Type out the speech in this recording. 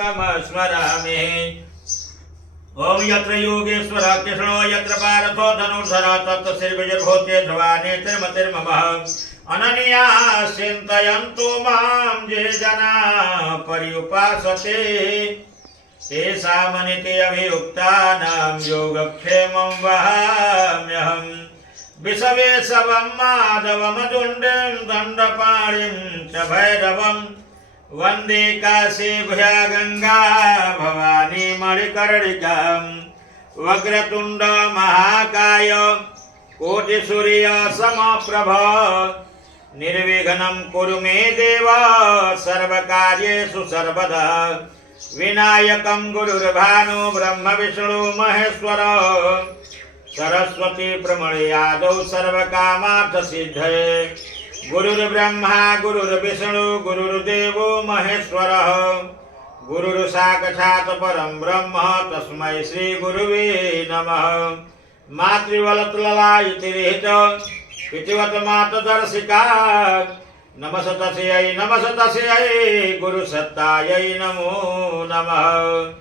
लोकम स्मरामि। ओम यत्र योगेश्वर कृष्णो यत्र पार्थो धनुर्धर तत्र श्रीविजयभूते ध्रुवाने तिर्मतिर्ममः। अनन्या चिन्तयन्तु मां ये जना पर्युपासते तेषामनिति अभियुक्तानां योगक्षेमं वहाम्यहम्। विषवेशवं माधवमदुण्डिं दण्डपाणिं च भैरवम् वन्दे काशीभुजा गंगा भवानी मणिकर्णिकां। वक्रतुण्ड महाकाय कोटिसूर्य समप्रभ निर्विघ्नं कुरु मे देव सर्वकार्येषु सर्वदा। विनायकं गुरुर्भानु ब्रह्म विष्णु महेश्वर सरस्वती प्रमणयादौ सर्वकामार्थसिद्धये। गुरुर्ब्रह्मा गुरुर्विष्णु गुरुर्देवो महेश्वरः गुरुर्साक्षात् परं ब्रह्म तस्मै श्री गुरुवे नमः। मातृवलतुललायतिरिहित पितृवत मातदर्शिका नमस्तस्यै गुरुसत्तायै नमो नमः।